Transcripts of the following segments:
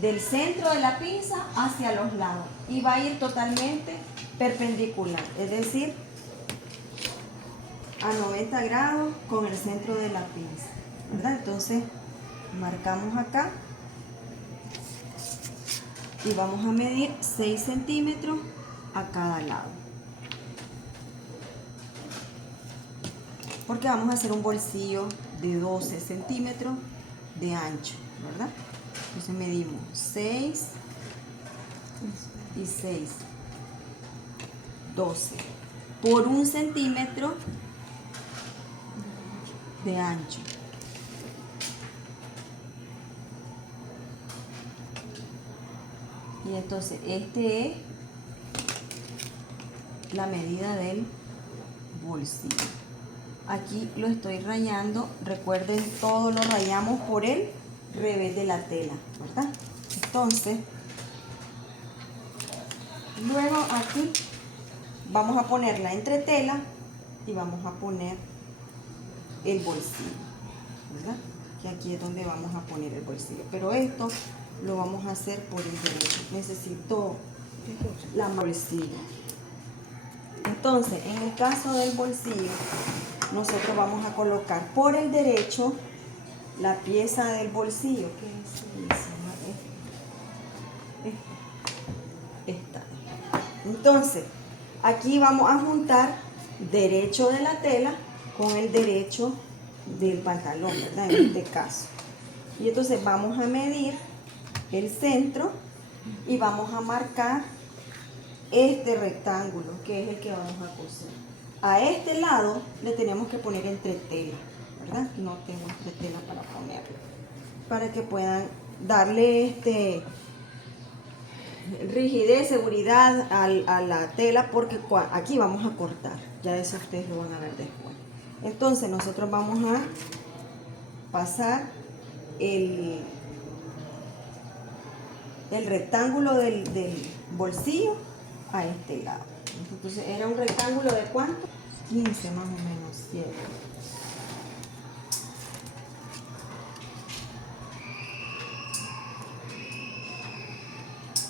del centro de la pinza hacia los lados y va a ir totalmente perpendicular, es decir, a 90 grados con el centro de la pinza, ¿verdad? Entonces marcamos acá y vamos a medir 6 centímetros a cada lado, porque vamos a hacer un bolsillo de 12 centímetros de ancho, ¿verdad? Entonces medimos 6 y 6, 12 por 1 centímetro de ancho. Y entonces este es la medida del bolsillo. Aquí lo estoy rayando, recuerden, todo lo rayamos por el revés de la tela, ¿verdad? Entonces, luego aquí vamos a poner la entretela y vamos a poner el bolsillo, ¿verdad? Que aquí es donde vamos a poner el bolsillo, pero esto lo vamos a hacer por el derecho. Necesito la bolsillo. Entonces, en el caso del bolsillo, nosotros vamos a colocar por el derecho la pieza del bolsillo, que es esta. Entonces, aquí vamos a juntar derecho de la tela con el derecho del pantalón, ¿verdad? En este caso. Y entonces vamos a medir el centro y vamos a marcar este rectángulo, que es el que vamos a coser. A este lado le tenemos que poner entretela, ¿verdad? No tengo entretela para ponerlo, para que puedan darle rigidez, seguridad a la tela, porque aquí vamos a cortar. Ya eso ustedes lo van a ver después. Entonces nosotros vamos a pasar el rectángulo del bolsillo a este lado. Entonces era un rectángulo de ¿cuánto? 15 más o menos, 7.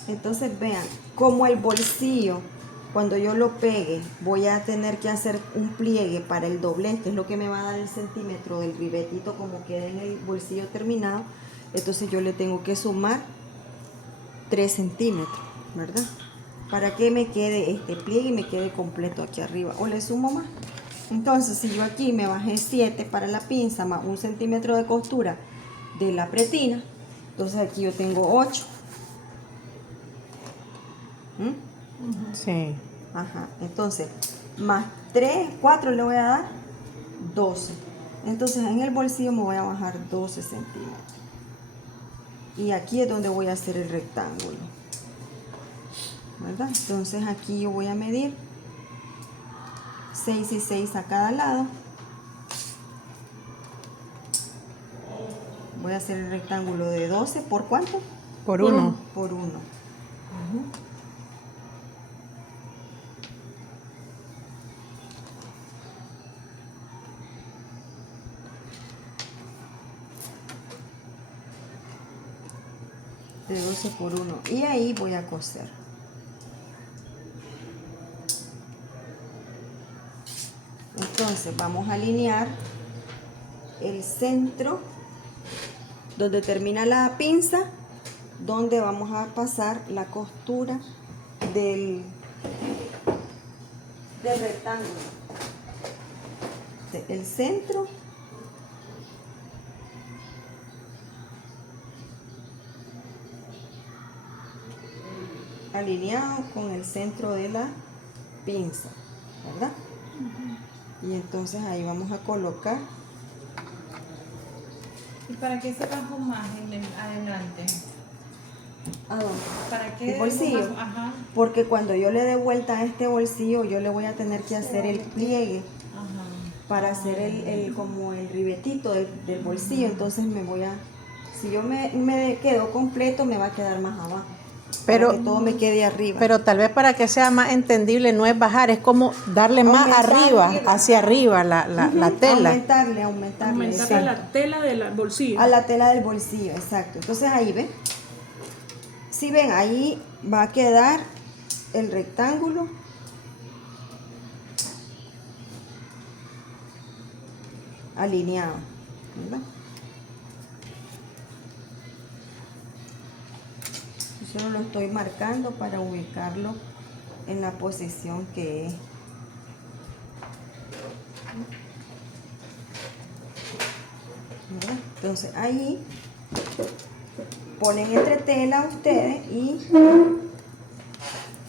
Entonces vean, como el bolsillo, cuando yo lo pegue, voy a tener que hacer un pliegue para el doblez, que es lo que me va a dar el centímetro del ribetito como queda en el bolsillo terminado. Entonces yo le tengo que sumar 3 centímetros, ¿verdad? Para que me quede este pliegue y me quede completo aquí arriba. O le sumo más. Entonces, si yo aquí me bajé 7 para la pinza más 1 centímetro de costura de la pretina, entonces aquí yo tengo 8. Sí. Ajá, entonces, más 3, 4 le voy a dar 12. Entonces, en el bolsillo me voy a bajar 12 centímetros. Y aquí es donde voy a hacer el rectángulo, ¿verdad? Entonces, aquí yo voy a medir 6 y 6 a cada lado. Voy a hacer el rectángulo de 12. ¿Por cuánto? Por 1. Por 1. De 12 por 1. Y ahí voy a coser. Entonces vamos a alinear el centro donde termina la pinza, donde vamos a pasar la costura del rectángulo. El centro alineado con el centro de la pinza, ¿verdad? Y entonces ahí vamos a colocar. ¿Y para qué se bajó más adelante? ¿A dónde? ¿Para qué? El bolsillo. Ajá. Porque cuando yo le dé vuelta a este bolsillo, yo le voy a tener que hacer el pliegue. Ajá. Para hacer como el ribetito del bolsillo. Entonces me voy a, si yo me quedo completo, me va a quedar más abajo, Pero, para que todo me quede arriba. pero tal vez para que sea más entendible no es bajar, es como darle más arriba, hacia arriba la tela. Aumentarle Aumentarle a la tela del bolsillo. a la tela del bolsillo, exacto. Entonces ahí ve, Si ven, ahí va a quedar el rectángulo alineado, ¿verdad? Yo solo lo estoy marcando para ubicarlo en la posición que es. ¿Verdad? Entonces ahí ponen entretela ustedes y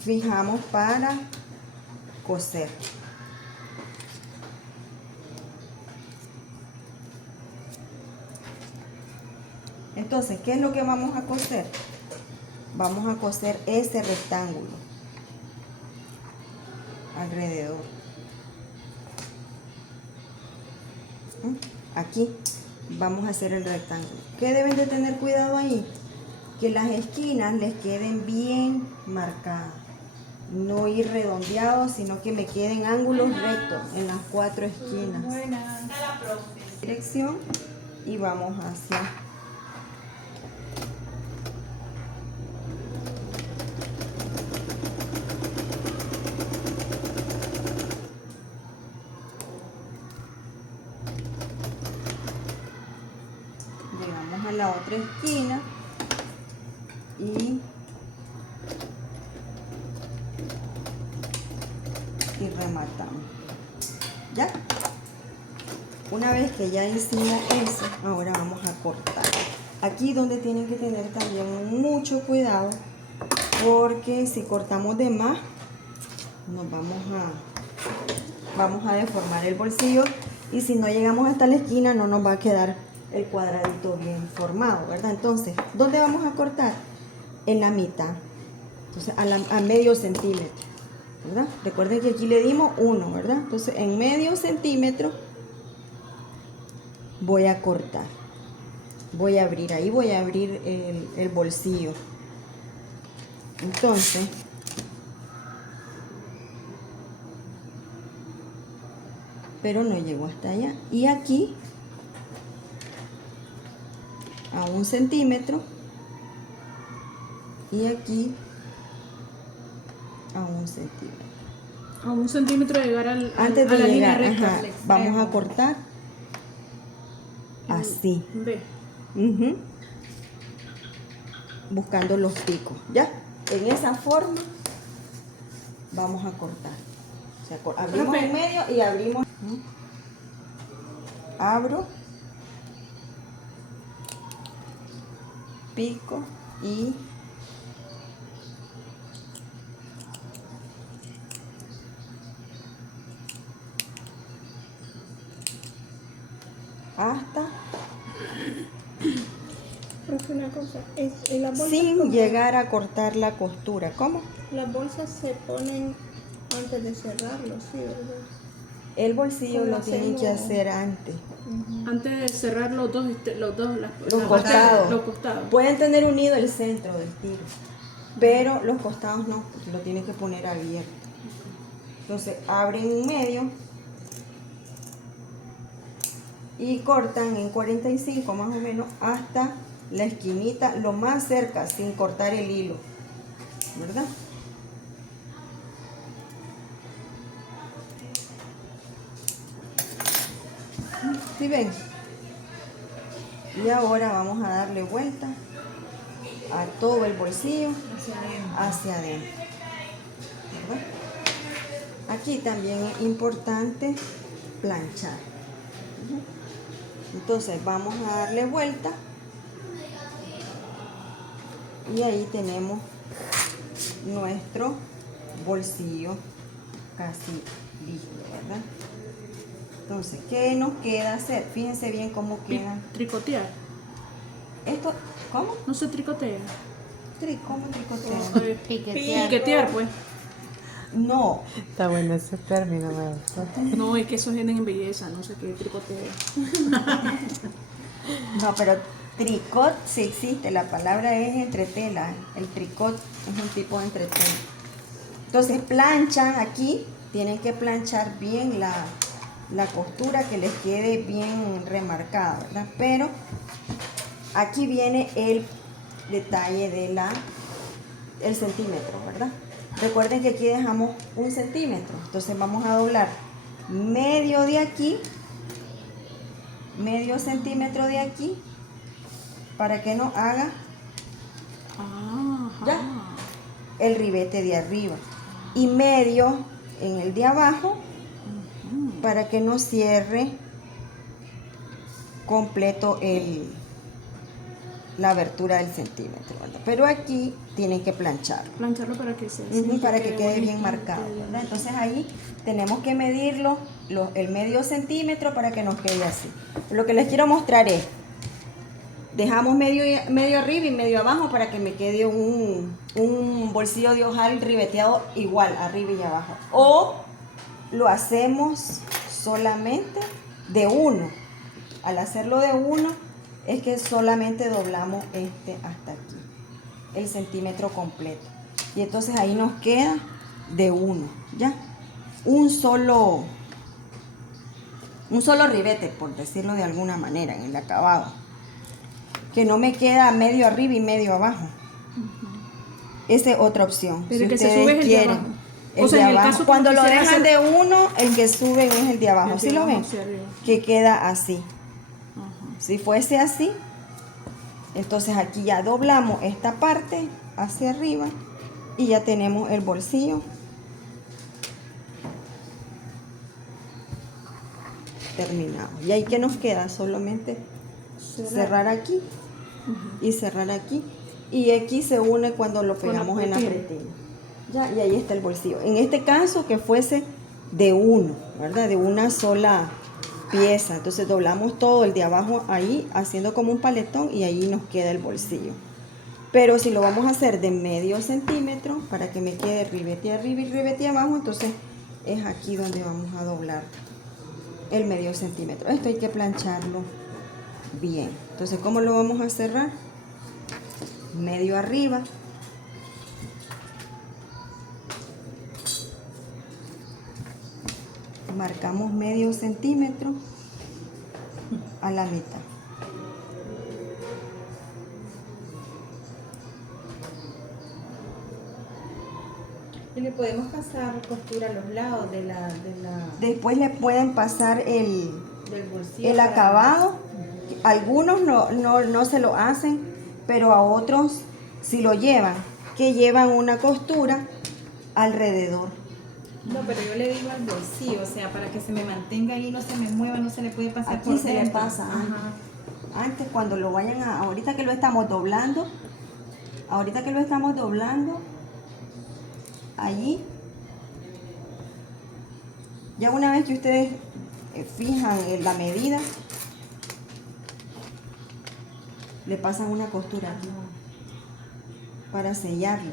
fijamos para coser. Entonces, ¿qué es lo que vamos a coser? Vamos a coser ese rectángulo alrededor. Aquí vamos a hacer el rectángulo. ¿Qué deben de tener cuidado ahí? Que las esquinas les queden bien marcadas. No ir redondeados, sino que me queden ángulos rectos en las 4 esquinas. Buenas. Dirección y vamos hacia llegamos a la otra esquina y rematamos. ¿Ya? Una vez que ya hicimos eso, ahora vamos a cortar. Aquí donde tienen que tener también mucho cuidado, porque si cortamos de más, nos vamos a deformar el bolsillo, y si no llegamos hasta la esquina no nos va a quedar el cuadradito bien formado, ¿verdad? Entonces, ¿dónde vamos a cortar? En la mitad, entonces a medio centímetro, ¿verdad? Recuerden que aquí le dimos 1, ¿verdad? Entonces en medio centímetro voy a cortar, voy a abrir, ahí voy a abrir el bolsillo. Entonces pero no llegó hasta allá, y aquí a 1 centímetro y aquí a 1 centímetro. A 1 centímetro de llegar Antes a de la línea llegar, recta. ajá, vamos a cortar así, Ve. buscando los picos, ¿ya? En esa forma vamos a cortar. O sea, abrimos en medio y abrimos. Abro, pico y hasta Profe, una cosa, en las bolsas, sin llegar a cortar la costura. ¿Cómo? las bolsas se ponen antes de cerrarlo, sí, ¿verdad? El bolsillo ¿Cómo lo tienen que hacemos? hacer antes. Antes de cerrar los dos, Los las costados. los costados. Pueden tener unido el centro del tiro, pero los costados no, porque lo tienen que poner abierto. Entonces abren en medio y cortan en 45 más o menos hasta la esquinita, lo más cerca, sin cortar el hilo, ¿verdad? ¿Sí ven? Y ahora vamos a darle vuelta a todo el bolsillo hacia adentro, ¿verdad? Aquí también es importante planchar. Entonces vamos a darle vuelta y ahí tenemos nuestro bolsillo casi listo, ¿verdad? Entonces, ¿qué nos queda hacer? Fíjense bien cómo quedan. Tricotear. Esto, ¿cómo? No se tricotea. ¿Cómo tricotear? Piquetear, pues. No, Está bueno ese término, me gustó. No, es que eso viene en belleza, no sé qué tricotea. no, pero tricot sí existe, la palabra es entretela. El tricot es un tipo de entretela. Entonces planchan aquí, tienen que planchar bien la costura, que les quede bien remarcada, ¿verdad? Pero aquí viene el detalle de la el centímetro, ¿verdad? Recuerden que aquí dejamos 1 centímetro, entonces vamos a doblar medio de aquí, medio centímetro de aquí, para que nos haga Ajá. ya el ribete de arriba, y medio en el de abajo, para que nos cierre completo la abertura del centímetro, ¿verdad? Pero aquí tienen que plancharlo. Plancharlo para que se Para que quede bien bonito, marcado, quede bien. ¿verdad? Entonces ahí tenemos que medirlo, el medio centímetro, para que nos quede así. Lo que les quiero mostrar es, dejamos medio arriba y medio abajo para que me quede un bolsillo de ojal ribeteado igual, arriba y abajo. O lo hacemos solamente de uno. Al hacerlo de uno, es que solamente doblamos hasta aquí, el centímetro completo. Y entonces ahí nos queda de uno, ¿ya? Un solo ribete, por decirlo de alguna manera, en el acabado. Que no me queda medio arriba y medio abajo. Esa es otra opción. Pero si el que se ustedes sube es el de quieren. abajo. El O sea, de en el abajo. caso que Cuando lo quisiera dejan hacer- de uno, el que suben es el de abajo. El ¿Sí de lo abajo ven? hacia arriba. Que queda así. Ajá. Si fuese así, entonces aquí ya doblamos esta parte hacia arriba y ya tenemos el bolsillo terminado. Y ahí que nos queda solamente cerrar aquí y cerrar aquí. Y aquí se une cuando lo pegamos en la pretina. pretina. Ya, y ahí está el bolsillo. En este caso que fuese de uno, ¿verdad? De una sola pieza. Entonces doblamos todo el de abajo ahí, haciendo como un paletón, y ahí nos queda el bolsillo. Pero si lo vamos a hacer de medio centímetro, para que me quede ribete arriba y ribete abajo, entonces es aquí donde vamos a doblar el medio centímetro. Esto hay que plancharlo bien. Entonces, ¿cómo lo vamos a cerrar? Medio arriba. Marcamos medio centímetro a la mitad. Y le podemos pasar costura a los lados Después le pueden pasar del bolsillo. el para- acabado. Algunos no se lo hacen, pero a otros sí lo llevan, que llevan una costura alrededor. No, pero yo le digo al bolsillo, o sea, para que se me mantenga ahí, no se me mueva, no se le puede pasar Aquí por se le dentro. pasa Ajá. antes cuando lo vayan ahorita que lo estamos doblando, allí, ya una vez que ustedes fijan la medida, le pasan una costura aquí para sellarlo,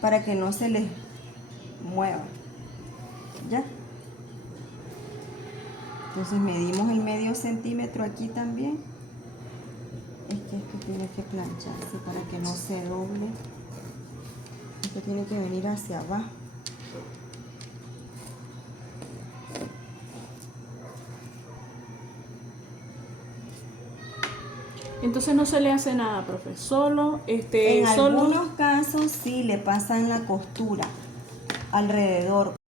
para que no se les mueva. ¿Ya? Entonces medimos el medio centímetro aquí también. Es que esto tiene que plancharse para que no se doble. Esto tiene que venir hacia abajo. Entonces no se le hace nada, profe. Solo, En solo. algunos casos sí le pasan la costura alrededor.